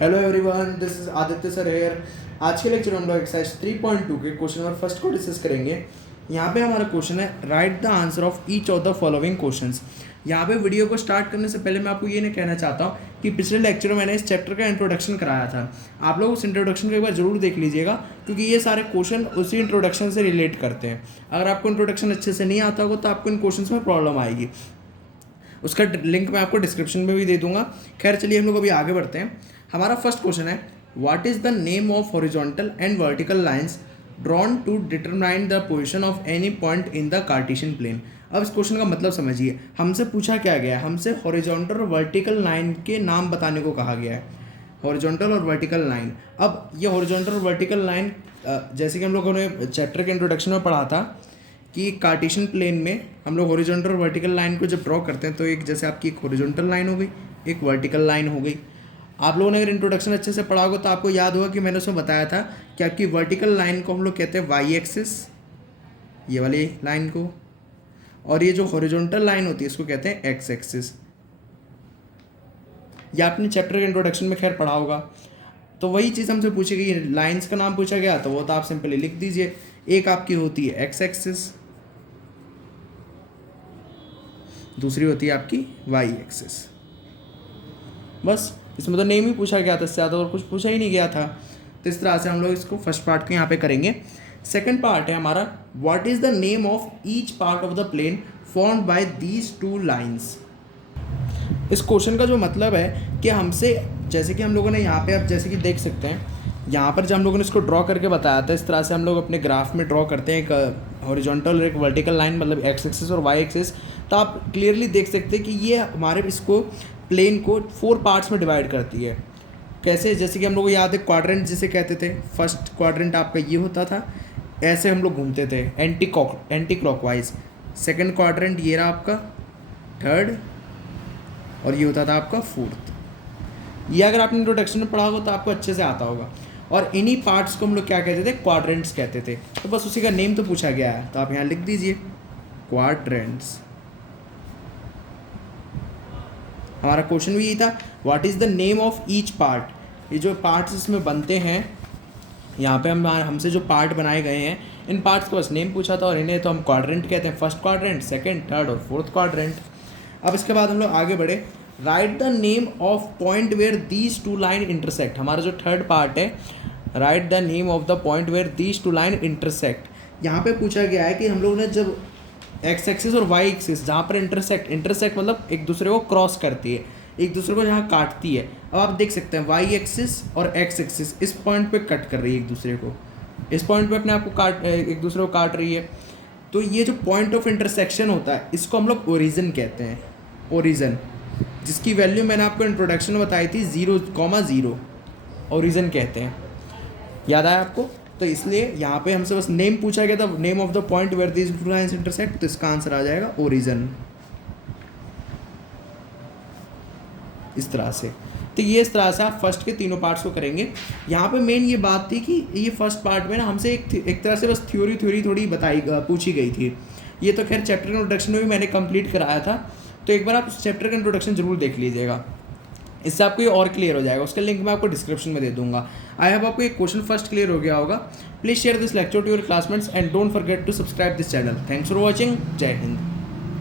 Hello everyone, this is Aditya sir here. आज के lecture में हम लोग एक्सरसाइज 3.2 के क्वेश्चन नंबर फर्स्ट को डिस्कस करेंगे। यहाँ पे हमारा क्वेश्चन है write the answer of each of the following questions. यहाँ पे वीडियो को स्टार्ट करने से पहले मैं आपको ये नहीं कहना चाहता हूँ कि पिछले लेक्चर में मैंने इस चैप्टर का इंट्रोडक्शन कराया था। आप लोग उस इंट्रोडक्शन को एक बार जरूर देख लीजिएगा, क्योंकि ये सारे क्वेश्चन उसी इंट्रोडक्शन से रिलेट करते हैं। अगर आपको इंट्रोडक्शन अच्छे से नहीं आता होगा तो आपको इन क्वेश्चन में प्रॉब्लम आएगी। उसका लिंक मैं आपको डिस्क्रिप्शन में भी दे दूंगा। खैर चलिए हम लोग अभी आगे बढ़ते हैं। हमारा फर्स्ट क्वेश्चन है what is the name of horizontal and vertical lines drawn to determine the position of any point in the Cartesian plane. अब इस क्वेश्चन का मतलब समझिए। हमसे पूछा क्या गया है, हमसे हॉरिजॉन्टल और वर्टिकल लाइन के नाम बताने को कहा गया है। हॉरिजॉन्टल और वर्टिकल लाइन। अब ये हॉरिजॉन्टल और वर्टिकल लाइन जैसे कि हम लोगों ने चैप्टर के इंट्रोडक्शन में पढ़ा था कि कार्टेशियन प्लेन में हम लोग हॉरिजॉन्टल और वर्टिकल लाइन को जब ड्रॉ करते हैं तो एक जैसे आपकी एक हॉरिजॉन्टल लाइन हो गई, एक वर्टिकल लाइन हो गई। आप लोगों ने अगर इंट्रोडक्शन अच्छे से पढ़ा होगा तो आपको याद होगा कि मैंने उसमें बताया था कि आपकी वर्टिकल लाइन को हम लोग कहते हैं वाई एक्सिस, ये वाली लाइन को, और ये जो हॉरिजॉन्टल लाइन होती है इसको कहते हैं एक्स एक्सिस। ये आपने चैप्टर के इंट्रोडक्शन में खैर पढ़ा होगा। तो वही चीज़ हमसे पूछी गई, लाइन्स का नाम पूछा गया तो वो तो आप सिंपली लिख दीजिए। एक आपकी होती है एक्स एक्सिस, दूसरी होती है आपकी वाई एक्सिस। बस इसमें तो नेम ही पूछा गया था, इससे ज़्यादा और कुछ पूछा ही नहीं गया था। तो इस तरह से हम लोग इसको फर्स्ट पार्ट को यहाँ पे करेंगे। सेकंड पार्ट है हमारा what is the name of each part of the plane formed by these two lines. इस क्वेश्चन का जो मतलब है कि हमसे जैसे कि हम लोगों ने यहाँ पे आप जैसे कि देख सकते हैं, यहाँ पर जब हम लोगों ने इसको ड्रॉ करके बताया था, इस तरह से हम लोग अपने ग्राफ में ड्रॉ करते हैं एक हॉरिजॉन्टल और एक वर्टिकल लाइन, मतलब एक्स एक्सिस और वाई एक्सिस। तो आप क्लियरली देख सकते हैं कि ये हमारे इसको प्लेन को 4 पार्ट्स में डिवाइड करती है। कैसे, जैसे कि हम लोग को याद है क्वाड्रेंट जिसे कहते थे। फर्स्ट क्वाड्रेंट आपका ये होता था, ऐसे हम लोग घूमते थे एंटी क्लॉकवाइज। सेकेंड क्वाड्रेंट ये रहा आपका, थर्ड, और ये होता था आपका फोर्थ। ये अगर आपने इंट्रोडक्शन में पढ़ा होगा तो आपको अच्छे से आता होगा। और इन्हीं पार्ट्स को हम लोग क्या कहते थे, क्वाड्रेंट्स कहते थे। तो बस उसी का नेम तो पूछा गया है, तो आप यहाँ लिख दीजिए क्वाड्रेंट्स। हमारा क्वेश्चन भी यही था, what is the name of each part. ये जो पार्ट्स इसमें बनते हैं, यहाँ पे हमसे जो पार्ट बनाए गए हैं, इन पार्ट्स को बस नेम पूछा था, और इन्हें तो हम क्वाड्रेंट कहते हैं। फर्स्ट क्वाड्रेंट, सेकंड, थर्ड और फोर्थ क्वाड्रेंट। अब इसके बाद हम लोग आगे बढ़े। Write the name of point where these two line intersect. हमारा जो थर्ड पार्ट है, write the name of the point where these two line intersect. यहाँ पे पूछा गया है कि हम लोगों ने जब एक्स एक्सिस और वाई एक्सिस जहाँ पर इंटरसेक्ट मतलब एक दूसरे को क्रॉस करती है, एक दूसरे को जहाँ काटती है। अब आप देख सकते हैं वाई एक्सिस और एक्स एक्सिस इस पॉइंट पे कट कर रही है एक दूसरे को, इस पॉइंट पे अपने आप को एक दूसरे को काट रही है। तो ये जो पॉइंट ऑफ इंटरसेक्शन होता है इसको हम लोग ओरिजिन कहते हैं। ओरिजिन, जिसकी वैल्यू मैंने आपको इंट्रोडक्शन में बताई थी 0,0, ओरिजिन कहते हैं। याद आया आपको? तो इसलिए यहाँ पे हमसे बस नेम पूछा गया था, name of the point where these two lines intersect, तो इसका आंसर आ जाएगा ओरिजिन। इस तरह से। तो ये इस तरह से आप फर्स्ट के तीनों पार्ट्स को करेंगे। यहाँ पे मेन ये बात थी कि ये फर्स्ट पार्ट में ना हमसे एक तरह से बस थ्योरी थोड़ी पूछी गई थी। ये तो खैर चैप्टर के इंट्रोडक्शन में भी मैंने कंप्लीट कराया था, तो एक बार आप उस चैप्टर का इंट्रोडक्शन जरूर देख लीजिएगा, इससे आपको ये और क्लियर हो जाएगा। उसका लिंक मैं आपको डिस्क्रिप्शन में दे दूंगा। आई होप आपको ये क्वेश्चन फर्स्ट क्लियर हो गया होगा। Please share this lecture to your classmates and don't forget to subscribe this channel. Thanks for watching. जय हिंद।